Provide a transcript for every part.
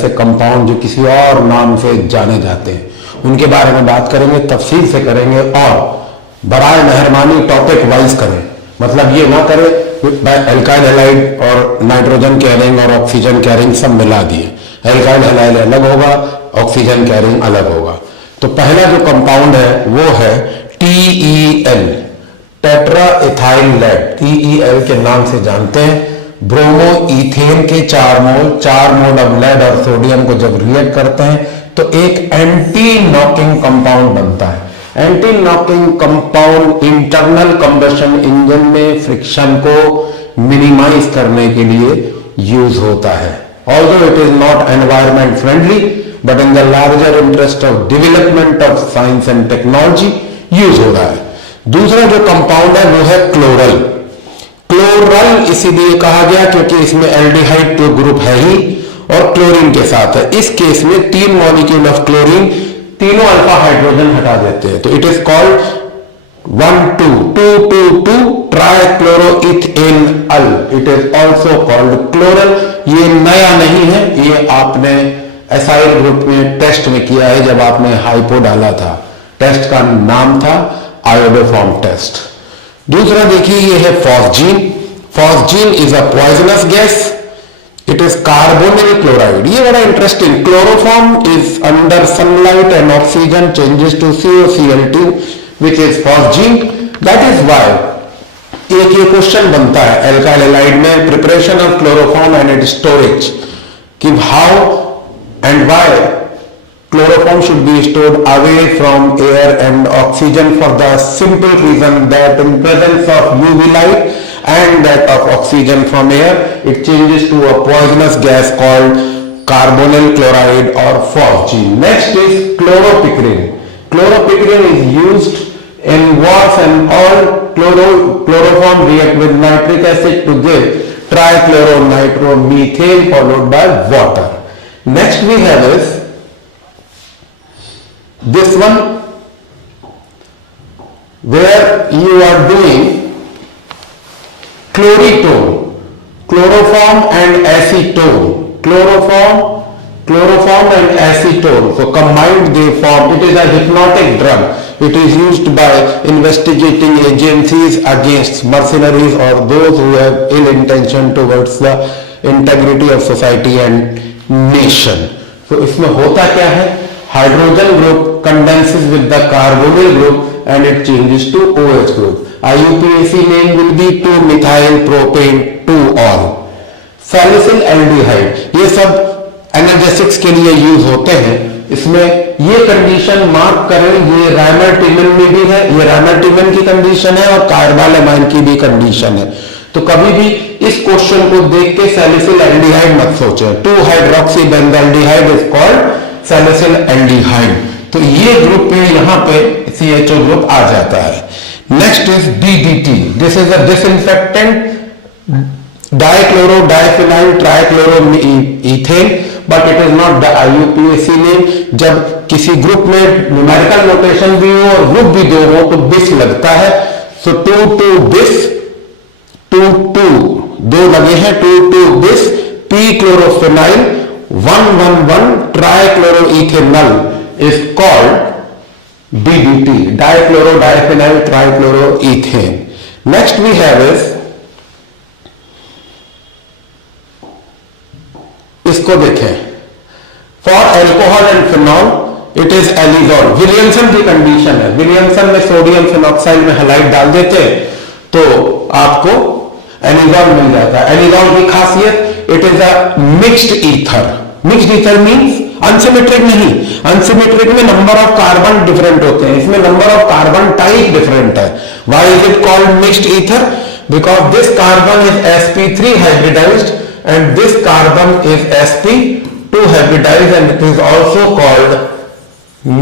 ऐसे कंपाउंड जो किसी और नाम से जाने जाते हैं, उनके बारे में बात करेंगे, तफसील से करेंगे और बराए मेहरबानी टॉपिक वाइज करें। मतलब ये ना करें एल्काइल हैलाइड और नाइट्रोजन कैरिंग और ऑक्सीजन कैरिंग सब मिला दिए। एल्काइल हैलाइड अलग होगा, ऑक्सीजन कैरिंग अलग होगा। तो पहला जो कंपाउंड है वो है TEL, tetra ethyl lead. TEL के नाम से जानते हैं। ब्रोमो इथेन के 4 मोल ऑफ लेड और सोडियम को जब रिएक्ट करते हैं तो एक एंटी नॉकिंग कंपाउंड बनता है। Anti knocking compound internal combustion engine में फ्रिक्शन को मिनिमाइज करने के लिए यूज होता है। Although it is not environment friendly but in the larger interest of development of science and technology use हो रहा है। दूसरा जो कंपाउंड है वो है क्लोरल। क्लोरल इसीलिए कहा गया क्योंकि इसमें एल्डिहाइड तो ग्रुप है ही और क्लोरीन के साथ है। इस केस में 3 मॉलिक्यूल ऑफ क्लोरीन तीनों अल्फा हाइड्रोजन हटा देते हैं, तो it is called 1,2,2,2,2 trichloroethanol. It is also called chloral. ये नया नहीं है, ये आपने एसाइल ग्रुप में टेस्ट में किया है जब आपने हाइपो डाला था। टेस्ट का नाम था आयोडोफॉर्म टेस्ट। दूसरा देखिए ये है phosgene. Phosgene is a poisonous gas. It is carbonyl chloride. ये बड़ा interesting. Chloroform is under sunlight and oxygen changes to COCl2 which is phosgene. That is why एक ये क्वेश्चन बनता है एल्काइल हैलाइड में preparation of chloroform and it storage कि how and why chloroform should be stored away from air and oxygen for the simple reason that in presence of UV light and that of oxygen from air it changes to a poisonous gas called carbonyl chloride or phosgene. Next is chloropicrin. Chloropicrin is used in wars and all chloroform react with nitric acid to give trichloronitromethane followed by water. Next we have is this one where you are doing chloritone, chloroform and acetone. Chloroform and acetone, so combined they form, it is a hypnotic drug. It is used by investigating agencies against mercenaries or those who have ill intention towards the integrity of society and nation. So इसमें होता क्या है, hydrogen group condenses with the carbonyl group and it changes to OH group. IUPAC name will be 2-methyl propane 2-ol. Salicyl aldehyde, ये सब energetics के लिए use होते हैं। इसमें ये कंडीशन मार्क करें, ये राइमरटिमिन में भी है, ये राइमरटिमिन की कंडीशन है और कार्बालेमाइन की भी कंडीशन है। तो कभी भी इस क्वेश्चन को देख के सैलिसिल एल्डिहाइड मत सोचें। Two hydroxy benzaldehyde is called salicyl aldehyde. तो ये ग्रुप में यहां पे CHO ग्रुप आ जाता है। Next is DDT। This is a disinfectant dichloro diphenyl trichloroethane but it is not the IUPAC name. जब किसी ग्रुप में न्यूमेरिकल नोटेशन भी हो और ग्रुप भी दो हो तो बिस लगता है। सो 2,2 बिस, 2,2 दो लगे हैं, 2,2 बिस p chlorophenyl 1,1,1 ट्राइक्लोरोइथेनॉल is called DDT, dichloro diphenyl trichloroethane. Next we have is इसको देखें, for alcohol and phenol it is alizole. Williamson की कंडीशन है। विलियमसन में सोडियम फिनॉक्साइड में हैलाइड डाल देते हैं तो आपको एलिजोल मिल जाता है। एलिजोल की खासियत it is a mixed ether. Mixed ether means unsymmetric नहीं, अनसिमेट्रिक में नंबर ऑफ कार्बन डिफरेंट होते हैं, इसमें number of carbon type different है। Why is it called mixed ether? Because this carbon is sp3 hybridised and this carbon is sp2 hybridised and it is also called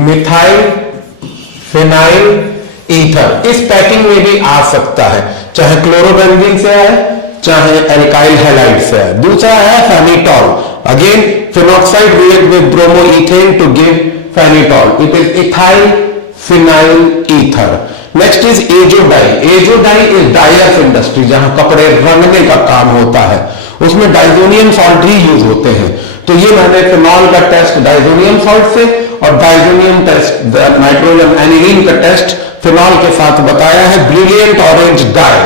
methyl phenyl ether. इस packing में भी आ सकता है, चाहे chlorobenzene से आए चाहे एल्काइल हैलाइड से आए। दूसरा है phenetole. Again phenoxide react with bromoethane to give phenetole. It is ethyl phenyl ether. Next is azo dye. Azo dye is dyers industry, जहां कपड़े रंगने का काम होता है, उसमें डाइजोनियम सॉल्ट ही यूज होते हैं। तो ये मैंने फिनॉल का टेस्ट डाइजोनियम सॉल्ट से और डाइजोनियम टेस्ट नाइट्रोजन एनिलीन का टेस्ट फिनॉल के साथ बताया है। Brilliant orange dye,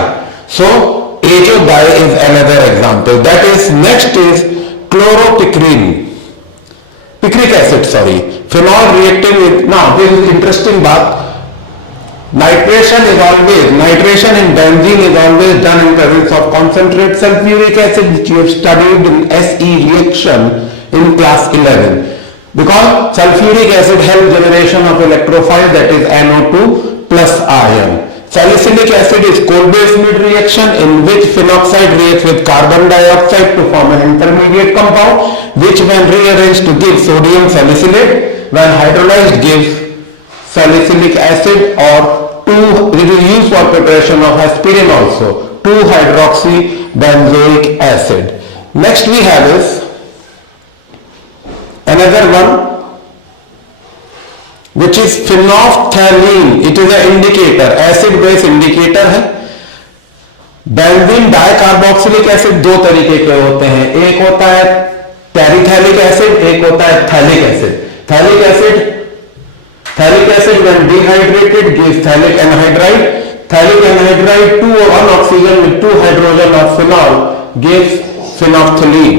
so azo dye is another example. That is next is chloropicrin, picric acid, sorry, phenol reacting with, now this is interesting बात, nitration in benzene is always done in presence of concentrate sulfuric acid, which you have studied in SE reaction in class 11, because sulfuric acid helps generation of electrophile, that is NO2 plus ion. Salicylic acid is cold-base mid reaction in which phenoxide reacts with carbon dioxide to form an intermediate compound, which when rearranged to give sodium salicylate, when hydrolyzed gives salicylic acid, or it is used for preparation of aspirin also, 2-hydroxybenzoic acid. Next we have is another one which is phenolphthalein. It is an indicator, acid base indicator है। Benzene dicarboxylic acid दो तरीके के होते हैं, एक होता है टेरिथैलिक acid, एक होता है phthalic acid. Thalic acid when dehydrated gives thalic anhydride. Thalic anhydride 1 oxygen with 2 hydrogen of phenol gives phenolphthalein.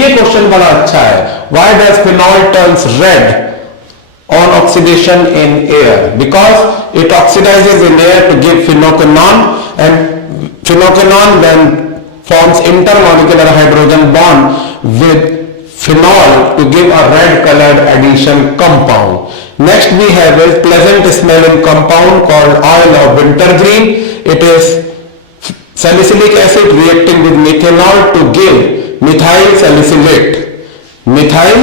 ये क्वेश्चन बड़ा अच्छा है। Why does phenol turns red on oxidation in air? Because it oxidizes in air to give phenoquinone, and phenoquinone then forms intermolecular hydrogen bond with phenol to give a red colored addition compound. Next we have a pleasant smelling compound called oil of wintergreen. It is salicylic acid reacting with methanol to give methyl salicylate. Methyl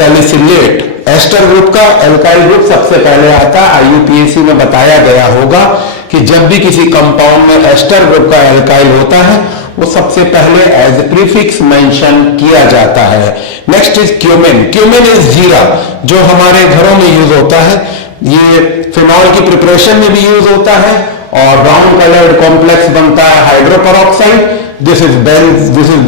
salicylate ester group का alkyl group सबसे पहले आता है। IUPAC में बताया गया होगा कि जब भी किसी कंपाउंड में एस्टर ग्रुप का एल्काइल होता है वो सबसे पहले एज प्रीफिक्स मेंशन किया जाता है। Next is cumin. Cumin is जीरा, जो हमारे घरों में यूज होता है। ये फिनॉल की प्रिपरेशन में भी यूज होता है और ब्राउन कलर्ड कॉम्प्लेक्स बनता है hydroperoxide. This is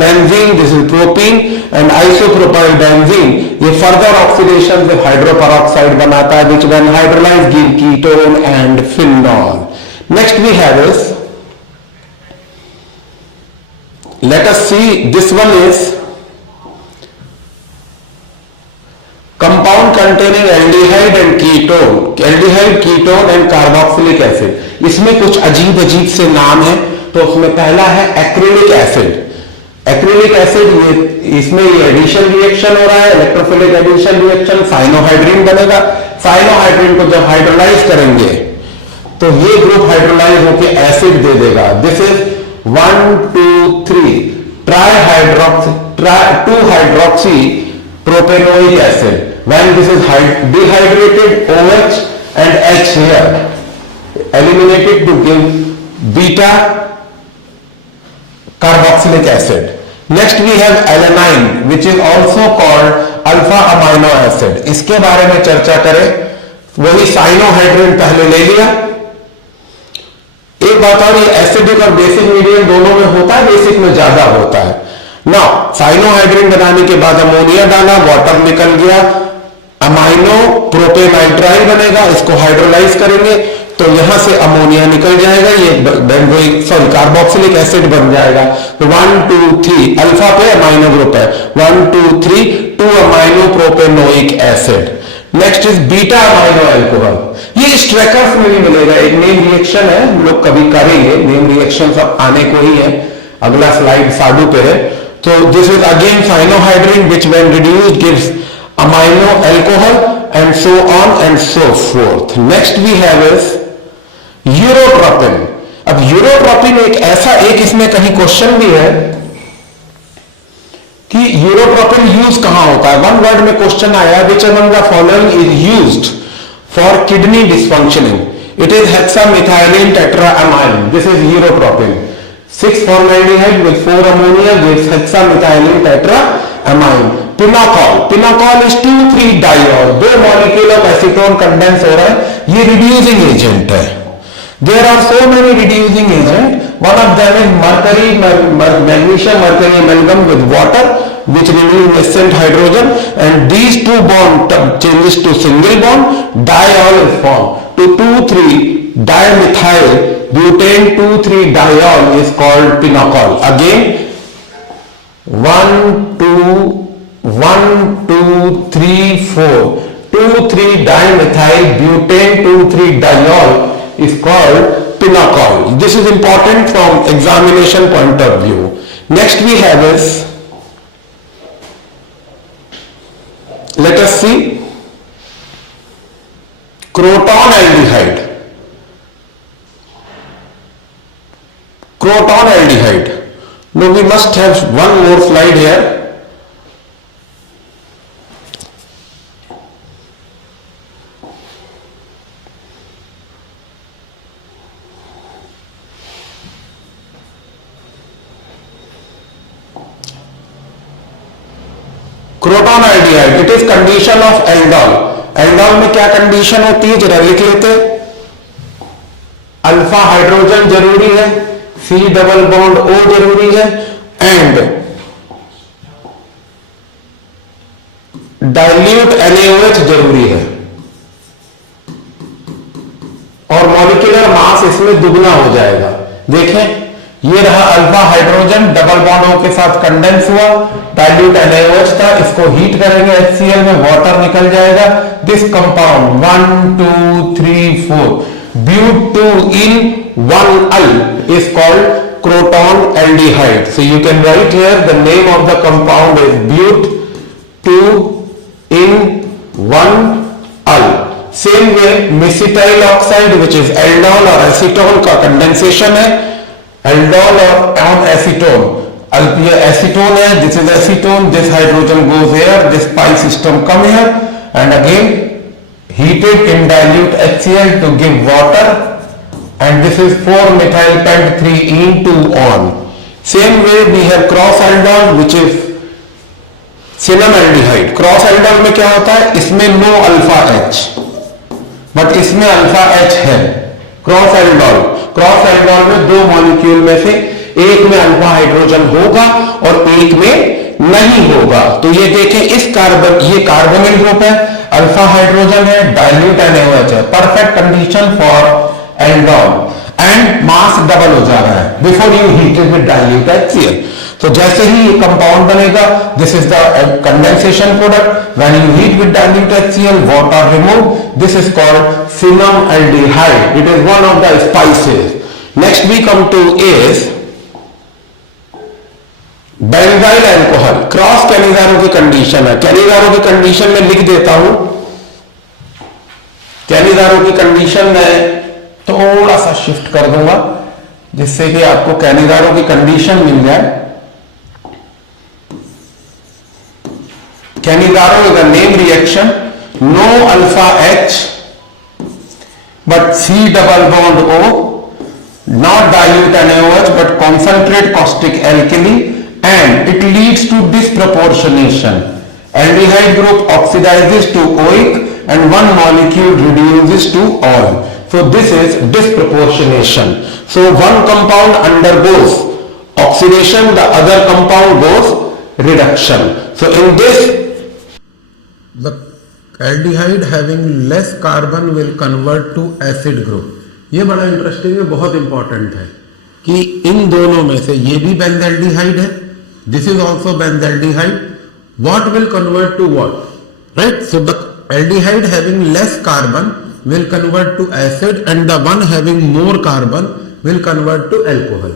benzene, this is propene and isopropyl benzene. ये फर्दर ऑक्सीडेशन से हाइड्रोपेरोक्साइड बनाता है, which when hydrolysed give ketone and phenol. Next we have is, let us see, this one is compound containing aldehyde and ketone, aldehyde, ketone and carboxylic acid। इसमें कुछ अजीब अजीब से नाम है। तो उसमें पहला है एक्रिलिक एसिड। एक्रिलिक एसिड, ये इसमें ये एडिशन रिएक्शन हो रहा है, इलेक्ट्रोफिलिक एडिशन रिएक्शन, साइनोहाइड्रीन बनेगा। साइनोहाइड्रीन को जब हाइड्रोलाइज करेंगे तो ये ग्रुप हाइड्रोलाइज होकर एसिड दे देगा। This is 1, 2, 3 2-hydroxy propanoic acid. When this is dehydrated, OH and H here eliminated to give beta carboxylic acid. Next we have alanine, which is also called alpha amino acid. इसके बारे में चर्चा करें, वही cyanohydrin पहले ले लिया। एक बात और, ये एसिडिक और बेसिक मीडियम दोनों में होता है, बेसिक में ज्यादा होता है ना। साइनोहाइड्रीन बनाने के बाद अमोनिया डाला, वाटर निकल गया, अमाइनो प्रोपेनाइट्राइल बनेगा। इसको हाइड्रोलाइज करेंगे तो यहां से अमोनिया निकल जाएगा, ये कार्बोक्सिलिक एसिड बन जाएगा। तो 1, 2, 3 अल्फा पे अमाइनो ग्रुप है, 1, 2, 3 2 amino propanoic acid. Next is beta amino alcohol. ये स्ट्रेकर्स में भी मिलेगा, एक नेम रिएक्शन है, हम लोग कभी करेंगे। नेम रिएक्शन सब आने को ही है, अगला स्लाइड साडू पे है। तो this is again cyanohydrin which when reduced gives amino alcohol and so on and so forth. Next we have is urotropine. अब यूरोट्रोपिन एक ऐसा, एक इसमें कहीं क्वेश्चन भी है कि यूरोट्रोपिन यूज कहां होता है। वन वर्ड में क्वेश्चन आया, which among the following is used for kidney dysfunctioning? It is hexamethylene tetraamine. This is europropin. 6-formaldehyde with 4 ammonia gives hexamethylene tetraamine. Pinocol. Pinocol is 2,3-diol. 2 molecule of acetone condense हो रहा है, ये reducing agent है। There are so many reducing agent. One of them is mercury, magnesium mercury amalgam with water which release nascent hydrogen, and these two bond changes to single bond, diol is formed. To 2,3-dimethyl butane 2,3-diol is called pinocol. Again, 1, 2, 3, 4. 2,3-dimethyl butane 2,3-diol is called pinocol. This is important from examination point of view. Next we have is, let us see, crotonaldehyde. Crotonaldehyde. Now we must have one more slide here. Crotonaldehyde, it is condition of aldol. Aldol में क्या condition होती है जरा लिख लेते. Alpha hydrogen जरूरी है, C double bond O जरूरी है, एंड डाइल्यूट NaOH जरूरी है, और मॉलिक्यूलर मास इसमें दुगना हो जाएगा. देखें, ये रहा alpha hydrogen, double bond O के साथ कंडेंस हुआ, डाइल्यूट NaOH था, इसको हीट करेंगे HCl में, वाटर निकल जाएगा. This compound 1, 2, 3, 4 but2 in 1-al is called crotonaldehyde. So you can write here the name of the compound is but2 in 1-al. Same way mesityl oxide which is aldol और acetone का condensation है. aldol और acetone, ये acetone है, this is acetone, this hydrogen goes here, this pi system come here, and again heated in dilute HCl to give water, and this is 4-methyl pent 3-ene-2-on. Same way we have cross aldol which is cinnamaldehyde. cross aldol में क्या होता है, इसमें no alpha H, but इसमें alpha H है. Cross aldol में दो molecule में से एक में अल्फा हाइड्रोजन होगा और एक में नहीं होगा. तो ये देखें, इस कार्बन, ये कार्बोनिल ग्रुप है, अल्फा हाइड्रोजन है, डाइल्यूट NaOH है. Perfect condition for aldol, and mass double हो जा रहा है before you heat it with dilute HCl. तो जैसे ही ये कंपाउंड बनेगा, this is the condensation product. When you heat with dilute HCl, water remove, this is called cinnamaldehyde. It is one of the spices. Next we come to is benzyl alcohol. Cross Cannizzaro की condition है. Cannizzaro की condition में लिख देता हूं. Cannizzaro की condition में थोड़ा सा शिफ्ट कर दूंगा जिससे कि आपको कैनिजारो की कंडीशन मिल जाए. Cannizzaro is a name reaction, no alpha H but C double bond O, not dilute NaOH but concentrate caustic alkali, and it leads to disproportionation. Aldehyde group oxidizes to OIC and one molecule reduces to all. So this is disproportionation. So one compound undergoes oxidation, the other compound goes reduction. So in this, the aldehyde having less carbon will convert to acid group. ये बड़ा interesting है, बहुत important है कि इन दोनों में से ये भी बेंजाल्डिहाइड है, this is also benzaldehyde. What will convert to what, right? So the aldehyde having less carbon will convert to acid and the one having more carbon will convert to alcohol.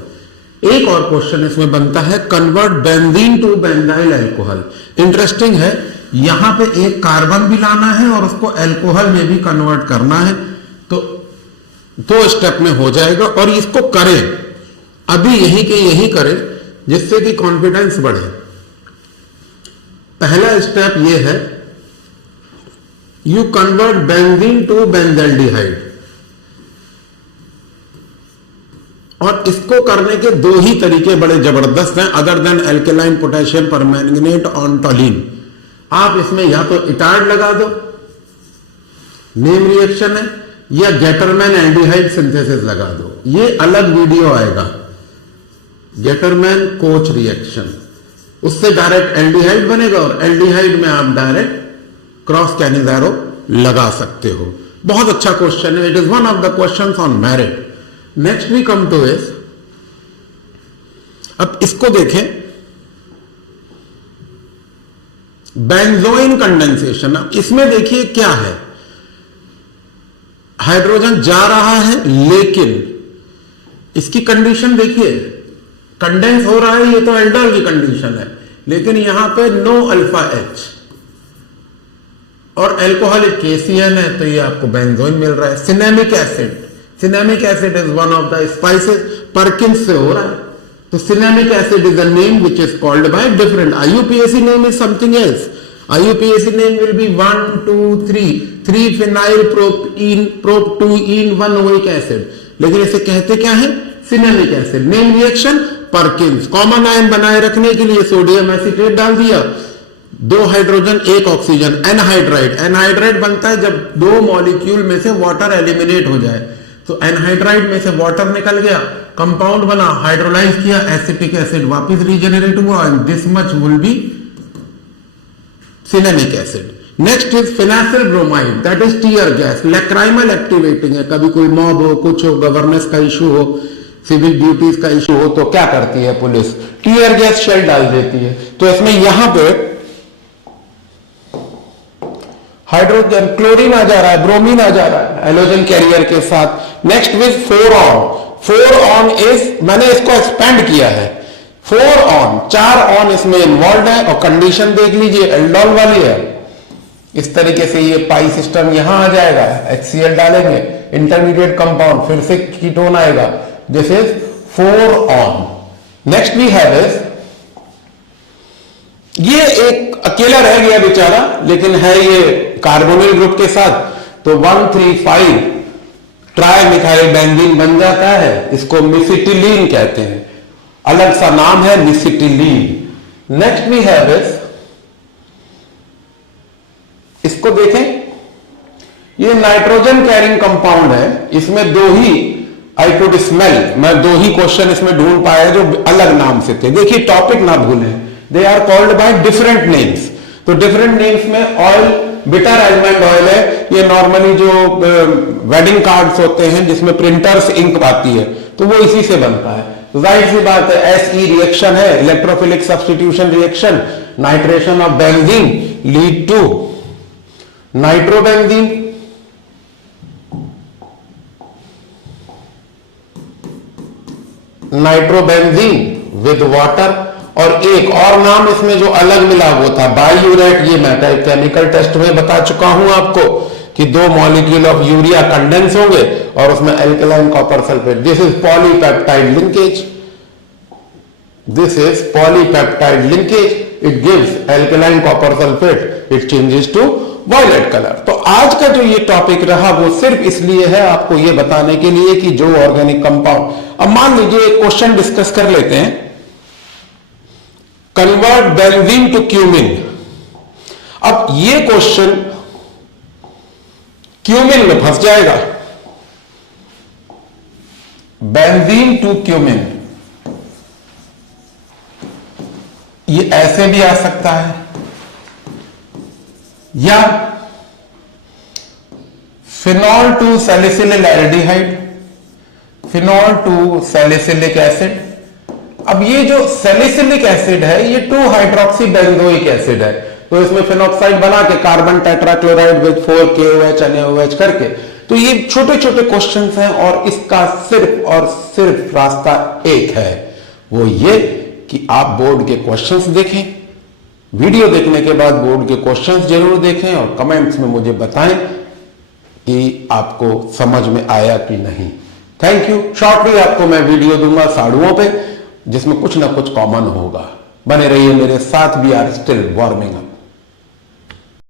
एक और question इसमें बनता है, convert benzene to benzyl alcohol. Interesting है, यहां पे एक carbon भी लाना है और उसको अल्कोहल में भी कन्वर्ट करना है. तो 2 स्टेप में हो जाएगा, और इसको करें अभी यही के यही करें जिससे कि कॉन्फिडेंस बढ़े. पहला स्टेप ये है, you convert benzene to benzaldehyde, और इसको करने के 2 ही तरीके बड़े जबरदस्त हैं other than alkaline potassium permanganate on टॉलिन. आप इसमें या तो इटार्ड लगा दो, नेम रिएक्शन है, या गेटरमैन एल्डिहाइड सिंथेसिस लगा दो. ये अलग वीडियो आएगा, गेटरमैन कोच रिएक्शन. उससे डायरेक्ट एल्डिहाइड बनेगा और एल्डिहाइड में आप डायरेक्ट क्रॉस कैनिज एरो लगा सकते हो। बहुत अच्छा क्वेश्चन है, it is one of the questions on merit. Next we come to इस, अब इसको देखें, बेंजोइन कंडेंसेशन। अब इसमें देखिए क्या है, हाइड्रोजन जा रहा है लेकिन इसकी कंडीशन देखिए, कंडेंस हो रहा है, ये तो एल्डोल की कंडीशन है, लेकिन यहां पे नो अल्फा एच और एल्कोहलिक KCN है, तो ये आपको बेंजोइन मिल रहा है। Cinnamic acid, cinnamic acid is one of the spices, Perkins से हो रहा है, तो cinnamic acid is a name which is called by different, IUPAC name is something else. IUPAC name will be 1 2 3 phenyl prop 2 in 1 oic acid, लेकिन इसे कहते क्या है, cinnamic acid. Name reaction Perkins, common ion बनाए रखने के लिए sodium acetate डाल दिया, 2 हाइड्रोजन 1 ऑक्सीजन, एनहाइड्राइड। एनहाइड्राइड बनता है जब 2 मॉलिक्यूल में से वाटर एलिमिनेट हो जाए, तो एनहाइड्राइड में से वाटर निकल गया, कंपाउंड बना, हाइड्रोलाइज किया, एसिटिक एसिड वापस रीजनरेट हुआ, and this much will be cinnamic acid. Next is phenyl bromide, that is tear gas, lacrimal activating है। कभी कोई मॉब हो, कुछ हो, गवर्नेंस का इशू हो, सिविल ड्यूटीज का इशू हो, तो क्या करती है पुलिस, टीयर गैस शेल डाल देती है। तो इसमें यहां पे हाइड्रोजन, क्लोरीन आ जा रहा है, ब्रोमीन आ जा रहा है हैलोजन कैरियर के साथ। Next with 4 on, 4 on is, मैंने इसको एक्सपेंड किया है, 4 ऑन, 4 ऑन इसमें इन्वॉल्व है, और कंडीशन देख लीजिए एल्डोल वाली है। इस तरीके से ये पाई सिस्टम यहां आ जाएगा, HCl डालेंगे, इंटरमीडिएट कंपाउंड, फिर से कीटोन आएगा, this is 4 on. Next we have is, ये एक अकेला रह गया बेचारा, लेकिन है ये कार्बोनिल ग्रुप के साथ, तो 1,3,5 ट्राई मिथाइल बेंजीन बन जाता है। इसको मिसिटिलीन कहते हैं, अलग सा नाम है मिसिटिलीन। नेक्स्ट वी हैव इज, इसको देखें, ये नाइट्रोजन कैरिंग कंपाउंड है, इसमें 2 ही आई कुड स्मेल, मैं 2 ही क्वेश्चन इसमें ढूंढ पाया जो अलग नाम से थे। देखिए टॉपिक ना भूलें, they are called by different names. तो डिफरेंट नेम्स में ऑयल, बिटर आलमंड ऑयल है, ये नॉर्मली जो वेडिंग कार्ड्स होते हैं जिसमें प्रिंटर्स इंक आती है, तो वो इसी से बनता है। तो जाहिर सी बात है SE रिएक्शन है, electrophilic substitution reaction, nitration of benzene lead to nitrobenzene, nitrobenzene with water, और एक और नाम इसमें जो अलग मिला वो था बायूरेट। ये मैं केमिकल टेस्ट में बता चुका हूं आपको कि 2 मॉलिक्यूल ऑफ यूरिया कंडेंस होंगे और उसमें alkaline copper sulphate, this is polypeptide linkage, this is polypeptide linkage, it gives alkaline copper sulphate, it changes to violet colour. तो आज का जो ये टॉपिक रहा वो सिर्फ इसलिए है आपको ये बताने के लिए कि जो ऑर्गेनिक कंपाउंड, अब मान लीजिए एक क्वेश्चन डिस्कस कर लेते हैं, कन्वर्ट बेंजीन टू क्यूमिन। अब ये क्वेश्चन क्यूमिन में फंस जाएगा, बेंजीन टू क्यूमिन, ये ऐसे भी आ सकता है, या phenol to salicylic aldehyde, phenol to salicylic acid. अब ये जो सैलिसिलिक एसिड है ये 2 हाइड्रोक्सी बेंजोइक एसिड है, तो इसमें फिनॉक्साइड बना के carbon tetrachloride with 4 KOH NaOH करके, तो ये छोटे छोटे क्वेश्चंस हैं और इसका सिर्फ और सिर्फ रास्ता एक है, वो ये कि आप बोर्ड के क्वेश्चंस देखें, वीडियो देखने के बाद बोर्ड के क्वेश्चंस जरूर देखें और कमेंट्स में मुझे बताएं कि आपको समझ में आया कि नहीं। Thank you. शॉर्टली आपको मैं वीडियो दूंगा साड़ुओं पे जिसमें कुछ ना कुछ कॉमन होगा। बने रहिए मेरे साथ, we are still warming up.